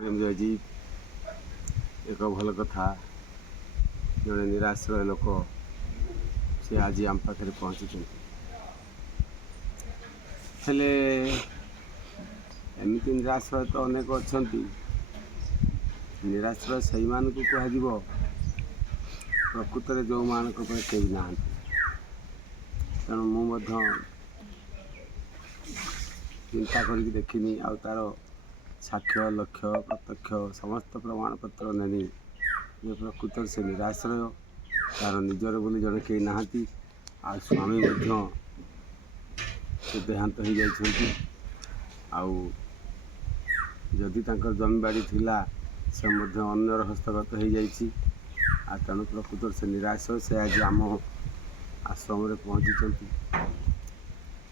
ଆଜି ଏକ ଭଲ କଥା, ଜଣେ ନିରାଶ୍ରୟ ଲୋକ ସେ ଆଜି ଆମ ପାଖରେ ପହଞ୍ଚିଛନ୍ତି। ହେଲେ ଏମିତି ନିରାଶ୍ରୟ ତ ଅନେକ ଅଛନ୍ତି। ନିରାଶ୍ରୟ ସେଇମାନଙ୍କୁ କୁହାଯିବ ପ୍ରକୃତରେ ଯେଉଁମାନଙ୍କ ପାଇଁ କେହି ନାହାନ୍ତି। ତେଣୁ ମୁଁ ମଧ୍ୟ ଚିନ୍ତା କରିକି ଦେଖିନି, ଆଉ ତା'ର ସାକ୍ଷ୍ୟ ଲକ୍ଷ୍ୟ ପ୍ରତ୍ୟକ୍ଷ ସମସ୍ତ ପ୍ରମାଣପତ୍ର ନେଲି ଯେ ପ୍ରକୃତରେ ସେ ନିରାଶ୍ରୟ, ତା'ର ନିଜର ବୋଲି ଜଣେ କେହି ନାହାନ୍ତି। ଆଉ ସ୍ୱାମୀ ମଧ୍ୟ ସେ ଦେହାନ୍ତ ହୋଇଯାଇଛନ୍ତି। ଆଉ ଯଦି ତାଙ୍କର ଜମିବାଡ଼ି ଥିଲା ସେ ମଧ୍ୟ ଅନ୍ୟର ହସ୍ତଗତ ହୋଇଯାଇଛି। ଆଉ ତେଣୁ ପ୍ରକୃତରେ ସେ ନିରାଶ୍ରୟ, ସେ ଆଜି ଆମ ଆଶ୍ରମରେ ପହଞ୍ଚିଛନ୍ତି।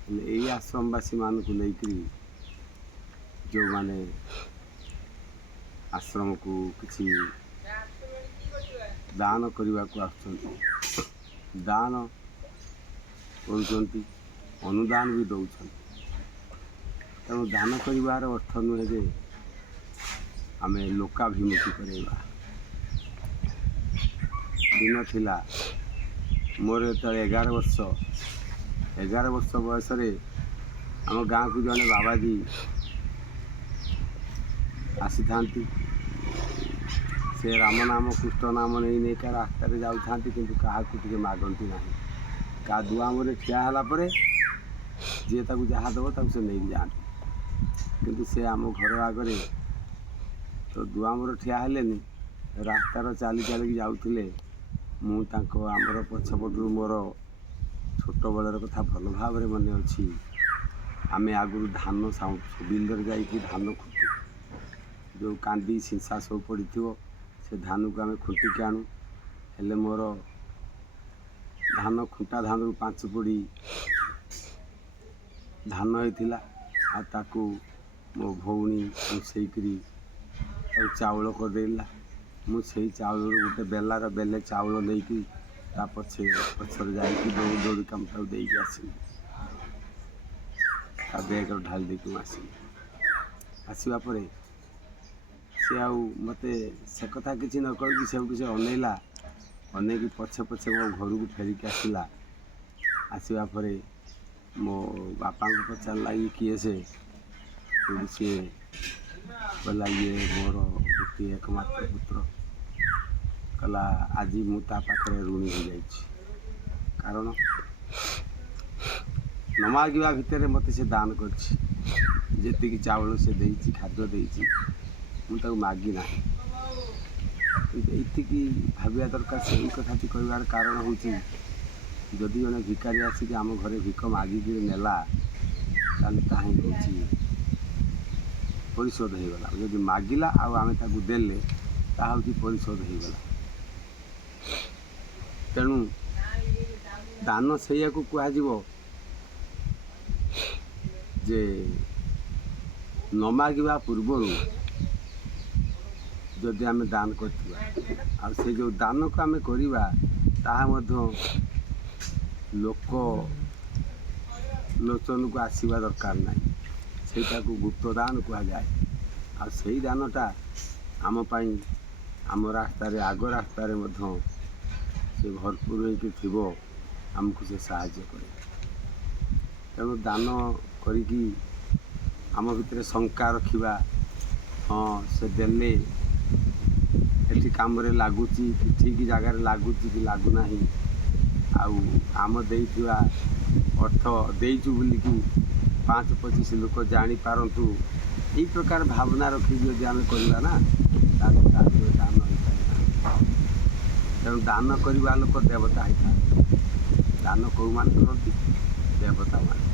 ହେଲେ ଏଇ ଆଶ୍ରମବାସୀମାନଙ୍କୁ ନେଇକରି ଯେଉଁମାନେ ଆଶ୍ରମକୁ କିଛି ଦାନ କରିବାକୁ ଆସୁଛନ୍ତି, ଦାନ କରୁଛନ୍ତି, ଅନୁଦାନ ବି ଦେଉଛନ୍ତି। ତେଣୁ ଦାନ କରିବାର ଅର୍ଥ ନୁହେଁ ଯେ ଆମେ ଲୋକାଭିମୁଖୀ କରାଇବା। ଦିନ ଥିଲା ମୋର ଯେତେବେଳେ 11 ବର୍ଷ ବୟସରେ ଆମ ଗାଁକୁ ଜଣେ ବାବାଜୀ ଆସିଥାନ୍ତି। ସେ ରାମ ନାମ କୃଷ୍ଣ ନାମ ନେଇ ରାସ୍ତାରେ ଯାଉଥାନ୍ତି, କିନ୍ତୁ କାହାକୁ ଟିକେ ମାଗନ୍ତି ନାହିଁ। କାହା ଦୁଆମରେ ଠିଆ ହେଲା ପରେ ଯିଏ ତାକୁ ଯାହା ଦେବ ତାକୁ ସେ ନେଇକି ଯାଆନ୍ତି। କିନ୍ତୁ ସେ ଆମ ଘର ଆଗରେ ତ ଦୁଆମରେ ଠିଆ ହେଲେନି, ରାସ୍ତାର ଚାଲି ଚାଲିକି ଯାଉଥିଲେ। ମୁଁ ଆମର ପଛପଟରୁ ମୋର ଛୋଟବେଳର କଥା ଭଲ ଭାବରେ ମନେ ଅଛି। ଆମେ ଆଗରୁ ଧାନ ବିଲରେ ଯାଇକି ଧାନ ଖୁଣ୍ଟୁ, ଯେଉଁ କାନ୍ଦି ସିଂସା ସବୁ ପଡ଼ିଥିବ ସେ ଧାନକୁ ଆମେ ଖୁଣ୍ଟିକି ଆଣୁ। ହେଲେ ମୋର ଧାନ ଖୁଣ୍ଟା ଧାନରୁ 5 ପଡ଼ି ଧାନ ହେଇଥିଲା। ଆଉ ତାକୁ ମୋ ଭଉଣୀ ରୋଷେଇକରି ତାକୁ ଚାଉଳ କରିଦେଲା। ମୁଁ ସେଇ ଚାଉଳରୁ ଗୋଟେ ବେଲେ ଚାଉଳ ନେଇକି ତା ପଛରେ ଯାଇକି ଦୌଡ଼ି କାମଟାକୁ ଦେଇକି ଆସିଲି। ତା ବ୍ୟାଗରେ ଢାଳି ଦେଇକି ମୁଁ ଆସିଲି। ଆସିବା ପରେ ସେ ଆଉ ମୋତେ ସେ କଥା କିଛି ନ କହିକି ସେଉଠୁ ସେ ଅନେଇକି ପଛେ ମୋ ଘରକୁ ଫେରିକି ଆସିଲା। ଆସିବା ପରେ ମୋ ବାପାଙ୍କୁ ପଚାରିଲା, ଇଏ କିଏ ସେ? ସିଏ କହିଲା, ଇଏ ମୋର ଗୋଟିଏ ଏକମାତ୍ର ପୁତ୍ର। କହିଲା, ଆଜି ମୁଁ ତା ପାଖରେ ଋଣୀ ହୋଇଯାଇଛି। କାରଣ ନ ମାଗିବା ଭିତରେ ମୋତେ ସେ ଦାନ କରିଛି। ଯେତିକି ଚାଉଳ ସେ ଦେଇଛି, ଖାଦ୍ୟ ଦେଇଛି, ମୁଁ ତାକୁ ମାଗି ନାହିଁ। କିନ୍ତୁ ଏତିକି ଭାବିବା ଦରକାର। ସେଇ କଥାଟି କହିବାର କାରଣ ହେଉଛି, ଯଦି ଜଣେ ଭିକାରୀ ଆସିକି ଆମ ଘରେ ଭିକ ମାଗିକିରି ନେଲା, ତାହେଲେ ତାହା ହିଁ ହେଉଛି ପରିଶୋଧ ହୋଇଗଲା। ଯଦି ମାଗିଲା ଆଉ ଆମେ ତାକୁ ଦେଲେ, ତାହା ହେଉଛି ପରିଶୋଧ ହୋଇଗଲା। ତେଣୁ ଦାନ ସେଇଆକୁ କୁହାଯିବ ଯେ ନ ମାଗିବା ପୂର୍ବରୁ ଯଦି ଆମେ ଦାନ କରିଥିବା, ଆଉ ସେ ଯେଉଁ ଦାନକୁ ଆମେ କରିବା ତାହା ମଧ୍ୟ ଲୋକ ଲୋଚନକୁ ଆସିବା ଦରକାର ନାହିଁ। ସେଇଟାକୁ ଗୁପ୍ତ ଦାନ କୁହାଯାଏ। ଆଉ ସେଇ ଦାନଟା ଆମ ପାଇଁ ଆମ ଆଗ ରାସ୍ତାରେ ମଧ୍ୟ ସେ ଭରପୁର ହୋଇକି ଥିବ, ଆମକୁ ସେ ସାହାଯ୍ୟ କରେ। ତେଣୁ ଦାନ କରିକି ଆମ ଭିତରେ ଶଙ୍କା ରଖିବା, ହଁ ସେ ଦେଲେ ଏଠି କାମରେ ଲାଗୁଛି କି ଠିକ୍ ଜାଗାରେ ଲାଗୁଛି କି ଲାଗୁନାହିଁ, ଆଉ ଆମ ଦେଇଥିବା ଅର୍ଥ ଦେଇଛୁ ବୋଲିକି 5-25 ଲୋକ ଜାଣିପାରନ୍ତୁ, ଏଇ ପ୍ରକାର ଭାବନା ରଖିକି ଯଦି ଆମେ କରିବା ନା, ତାହେଲେ ତାହା ଦାନ ହୋଇପାରିବ। ତେଣୁ ଦାନ କରିବା ଲୋକ ଦେବତା ହେଇଥାନ୍ତି। ଦାନ କେଉଁମାନେ କରନ୍ତି? ଦେବତାମାନେ।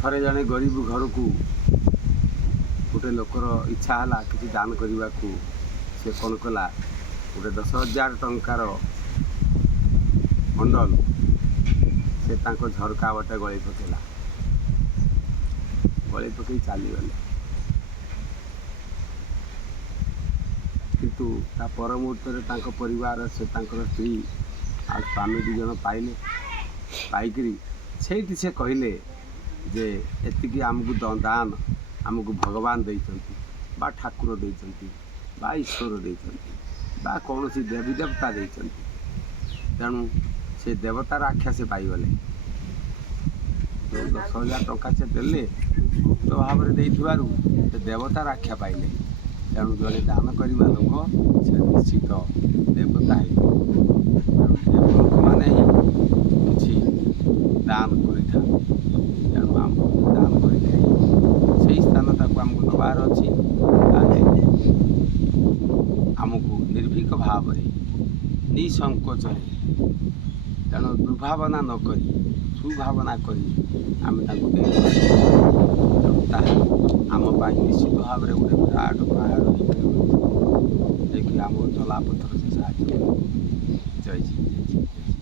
ଥରେ ଜଣେ ଗରିବ ଘରକୁ ଗୋଟେ ଲୋକର ଇଚ୍ଛା ହେଲା କିଛି ଦାନ କରିବାକୁ। ସେ କ'ଣ କଲା, ଗୋଟେ 10,000 ଟଙ୍କାର ବଣ୍ଡଲ ସେ ତାଙ୍କ ଝରକା ବାଟେ ଗଳେଇ ପକାଇଲା। ଗଳେଇ ପକାଇ ଚାଲିଗଲେ। କିନ୍ତୁ ତା ପର ମୁହୂର୍ତ୍ତରେ ତାଙ୍କ ପରିବାର, ସେ ତାଙ୍କର ସ୍ତ୍ରୀ ଆଉ ସ୍ୱାମୀ 2 ଜଣ ପାଇକିରି ସେଇଠି ସେ କହିଲେ ଯେ ଏତିକି ଆମକୁ ଦାନ ଆମକୁ ଭଗବାନ ଦେଇଛନ୍ତି ବା ଠାକୁର ଦେଇଛନ୍ତି ବା ଈଶ୍ୱର ଦେଇଛନ୍ତି ବା କୌଣସି ଦେବୀ ଦେବତା ଦେଇଛନ୍ତି। ତେଣୁ ସେ ଦେବତାର ଆଖ୍ୟା ସେ ପାଇଗଲେ। ଯେଉଁ 10,000 ଟଙ୍କା ସେ ଦେଲେ ଗୁପ୍ତ ଭାବରେ ଦେଇଥିବାରୁ ସେ ଦେବତାର ଆଖ୍ୟା ପାଇଲେ। ତେଣୁ ଜଣେ ଦାନ କରିବା ଲୋକ ସେ ନିଶ୍ଚିତ ଦେବତା ହେଇଥିବ। ତେଣୁ ଦେବଲୋକମାନେ ହିଁ କିଛି ଦାନ କରିଥାନ୍ତି। ତେଣୁ ଆମକୁ ଦାନ କରିଥାଏ ସେଇ ସ୍ଥାନଟାକୁ ଆମକୁ ନେବାର ଅଛି। ତାହେଲେ ଆମକୁ ନିର୍ଭୀକ ଭାବରେ ନିସଂକୋଚରେ, ତେଣୁ ଦୁର୍ଭାବନା ନ କରି ସୁଭାବନା କରି ଆମେ ତାଙ୍କୁ ଦେଇପାରିବା। ତେଣୁ ତାହା ଆମ ପାଇଁ ନିଶ୍ଚିତ ଭାବରେ ଗୋଟେ ବିରାଟ ପାହାଡ଼ ହେଇପାରିବ, ଯିଏକି ଆମ ଚଲାପଥରେ ସେ ସାହାଯ୍ୟ କରିବ। ଜୟ ଶ୍ରୀ ଜୟ ଶ୍ରୀ ଜୟ ଶ୍ରୀ।